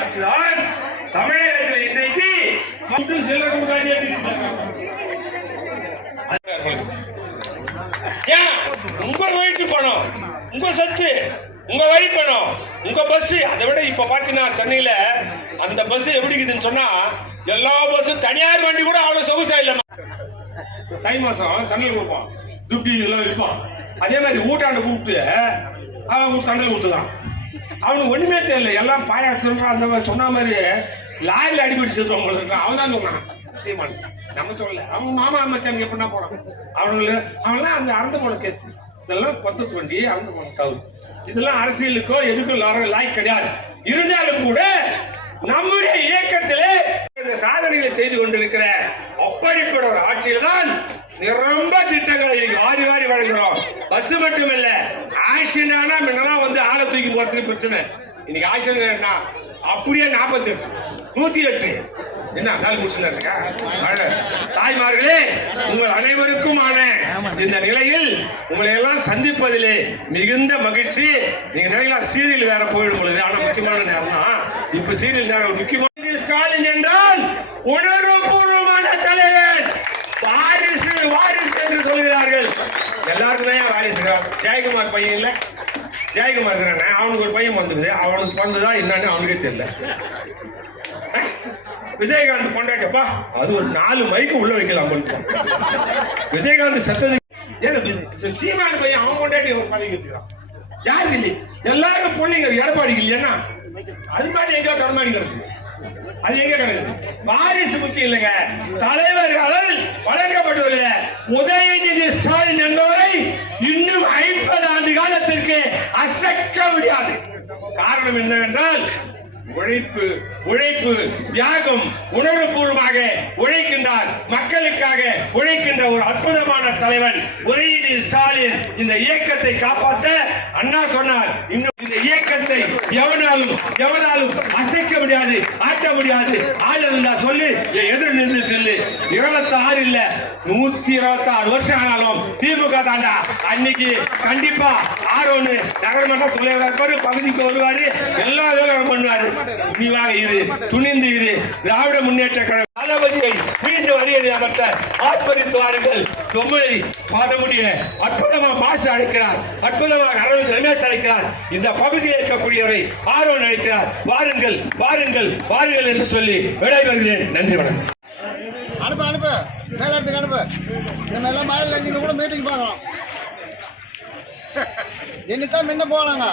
அரசுதான் தமிழகத்தில் இன்றைக்கு சில்லறை கொடுக்காதே ஏன்? உங்க வீட்டு பணம் உங்க சொத்து உங்க வரி பணம் உங்க பஸ் அதை விட இப்ப பாத்தீங்கன்னா சென்னையில அந்த பஸ் எப்படி இருக்குதுன்னு சொன்னா எல்லா பஸ்ஸும் தனியார் வண்டி கூட அவ்வளவு சொகுசா இல்ல தை மாசம் தண்ணல் கொடுப்பான். துப்டி இதெல்லாம் விற்பான். அதே மாதிரி ஊட்டாண்டு கூப்பிட்டு அவன் தண்டல் கொடுத்துதான். அவனுக்கு ஒண்ணுமே தெரியல. எல்லாம் பாயாசம் அந்த மாதிரி சொன்ன மாதிரி லாயில் அடிபடி செத்துவான் போல இருக்கு அவன் தான் சொன்னான் சீமான் நம்ம சொல்லல. அவன் மாமா மச்சானுக்கு எப்படின்னா போறான். அவனுங்கள அவன்லாம் அந்த அறந்து போன கேஸ் இதெல்லாம் பத்து தோண்டி அறந்து போன தவறு. இதெல்லாம் அரசியலுக்கோ எதுக்கும் லார- லாய்க் கிடையாது. இருந்தாலும் கூட நம்முடைய இயக்கத்திலே இந்த சாதனைகளை செய்து கொண்டிருக்கிற அப்படிப்பட்ட ஒரு ஆட்சியில் தான் நிரம்ப திட்டங்களை வாரி வாரி வழங்குறோம். பஸ் மட்டும் இல்லை ஆக்சிடென்ட் ஆனா முன்னெல்லாம் வந்து ஆளை தூக்கி போறதுக்கு பிரச்சனை. இன்னைக்கு ஆக்சிடென்ட் என்ன அப்படியே நாற்பத்தி எட்டு நூத்தி எட்டு என்ன நாள் இருக்கா? அழகு. தாய்மார்களே உங்கள் அனைவருக்கும் ஆன இந்த நிலையில் உங்களை எல்லாம் சந்திப்பதிலே மிகுந்த மகிழ்ச்சி. நீங்க நினைக்கலாம் சீரியல் வேற போயிடும் பொழுது. ஆனா முக்கியமான நேரம் தான் இப்ப சீரியல் நேரம் முக்கியமான ஸ்டாலின் என்றால் உணர்வுபூர்வமான தலைவர் வாரிசு வாரிசு என்று சொல்கிறார்கள். எல்லாருக்கும் தான் வாரிசு ஜெயக்குமார் பையன் இல்ல. ஜெயக்குமார் இருக்கிறானே. அவனுக்கு ஒரு பையன் வந்தது. அவனுக்கு வந்ததா என்னன்னு அவனுக்கே தெரியல. விஜயகாந்த் கொண்டாட்டியப்பா அது ஒரு நாலு மைக்கு உள்ள வைக்கலாம் போல. விஜயகாந்த் செத்தது ஏங்க சீமான் பையன் அவன் கொண்டாட்டி பதவி வச்சுக்கிறான். யாருக்கு இல்லை எல்லாரும் பொண்ணுங்க எடப்பாடிக்கு இல்லையா அது மாதிரி எங்க கடமாடி கிடக்குது. அது எங்க கிடக்குது வாரிசு முக்கியம் இல்லைங்க. தலைவர்களால் வழங்கப்பட்டுள்ள உதயநிதி ஸ்டாலின் என்பவரை இன்னும் ஐம்பது ஆண்டு காலத்திற்கு அசைக்க முடியாது. காரணம் என்னவென்றால் உழைப்பு உழைப்பு தியாகம் உணர்வு பூர்வமாக உழைக்கின்றார். மக்களுக்காக உழைக்கின்ற ஒரு அற்புதமான தலைவன் உதயநிதி ஸ்டாலின் இந்த இயக்கத்தை காப்பாற்ற அண்ணா சொன்னார். இன்னும் இந்த இயக்கத்தை எவனாலும் எவனாலும் அசைக்க முடியாது ஆற்ற முடியாது. ஆளுநர் சொல்லு எதிர் நின்று சொல்லு. இருபத்தி ஆறு இல்ல நூத்தி இருபத்தி ஆறு வருஷம் ஆனாலும் திமுக தாண்டா. அன்னைக்கு கண்டிப்பா ஆறு ஒண்ணு நகரமன்ற தலைவர் இருப்பாரு பகுதிக்கு வருவாரு எல்லா வேலையும் பண்ணுவாரு. துணிவாக இரு துணிந்து இரு. திராவிட முன்னேற்ற கழகம் தளபதியை மீண்டும் வருகிறது அமர்த்த ஆர்ப்பரித்து வாருங்கள். தொம்மை பாதமுடிய அற்புதமாக மாசு அழைக்கிறார் அற்புதமாக அரவிந்த் ரமேஷ் அழைக்கிறார் இந்த பகுதியில் இருக்கக்கூடியவரை ஆர்வம் நினைக்கிறார் வாருங்கள் வாருங்கள் வாருங்கள் என்று சொல்லி விடைபெறுகிறேன். நன்றி வணக்கம். அனுப்பு அனுப்பு. மேல இடத்துக்கு அனுப்பு. நம்ம எல்லாம் மழையில் இருந்து கூட மீட்டிங் பார்க்குறோம். என்னத்தான் முன்ன போகலாங்க